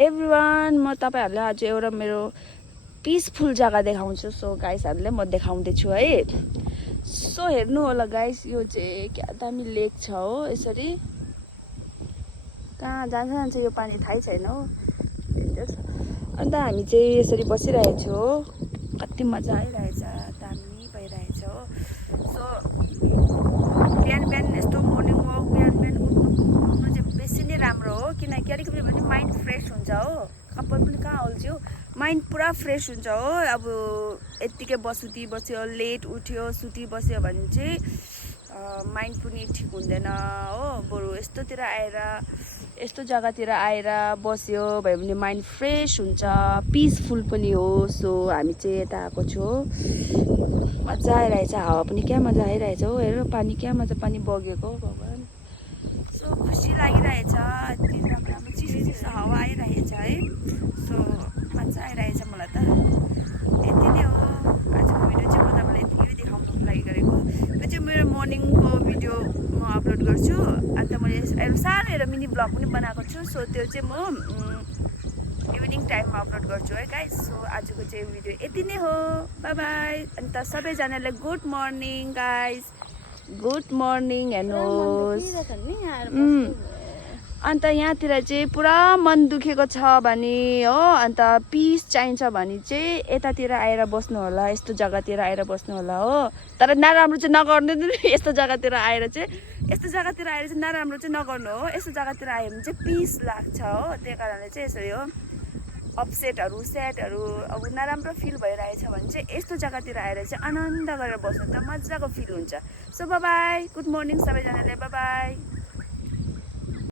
Everyone म तपाईहरुलाई आज एउटा मेरो पिसफुल जग्गा देखाउँछु। सो गाइसहरुले म देखाउँदैछु है। सो हेर्नु होला गाइस, यो चाहिँ क्या दामी लेक छ हो। यसरी कहाँ जान्छ यो पानी थाहै छैन हो। अन्त हामी चाहिँ यसरी बसिरहेछौँ हो। कति मजा आइरहेछ, दामी भइरहेछ हो। सो बिहान बिहान यस्तो मर्निङ वक बिहान बिहान उठ्नु चाहिँ बेसी नै राम्रो हो, किनकि अलिकति पनि माइन्ड फ्रेस हुन्छ हो। कपाल पनि कहाँ अल्झ्यो, माइन्ड पुरा फ्रेस हुन्छ हो। अब यत्तिकै बस्यो लेट उठ्यो सुती बस्यो भने चाहिँ माइन्ड पनि ठिक हुँदैन हो। बरु यस्तो जग्गातिर आएर बस्यो भयो भने माइन्ड फ्रेस हुन्छ, पिसफुल पनि हो। सो हामी चाहिँ यता आएको छौँ, मजा आइरहेछ, हावा पनि क्या मजा आइरहेछ हो। हेर पानी क्या मजा पानी बगेको हो भगवान्। सो खुसी लागिरहेछ, यति राम्रो राम्रो चिसो हावा आइरहेछ है। सो मजा आइरहेछ मलाई त। यति नै हो आजको भिडियो चाहिँ, म तपाईँलाई यति देखाउनुको लागि गरेको। यो चाहिँ मेरो मर्निङको भिडियो म अपलोड गर्छु। अन्त मैले सानो एउटा मिनी ब्लग पनि बनाएको छु। सो त्यो चाहिँ म इभिनिङ टाइममा अपलोड गर्छु है गाइस। सो आजको चाहिँ भिडियो यति नै हो, बाई बाई। अन्त सबैजनालाई good morning guys, good morning हेर्नुहोस्। अन्त यहाँतिर चाहिँ पुरा मन दुखेको छ भने हो, अन्त पिस चाहिन्छ भने चाहिँ यतातिर आएर बस्नु होला, यस्तो जग्गातिर आएर बस्नु होला हो। तर नराम्रो चाहिँ नगर्नु नि। यस्तो जग्गातिर आएर चाहिँ नराम्रो चाहिँ नगर्नु हो। यस्तो जग्गातिर आयो भने चाहिँ पिस लाग्छ हो। त्यही कारणले चाहिँ यसरी हो, अपसेटहरू स्याडहरू अब नराम्रो फिल भइरहेछ भने चाहिँ यस्तो जग्गातिर आएर चाहिँ आनन्द गरेर बस्नु त मजाको फिल हुन्छ। So by by, good morning सबैजनालाई, बाई बाई।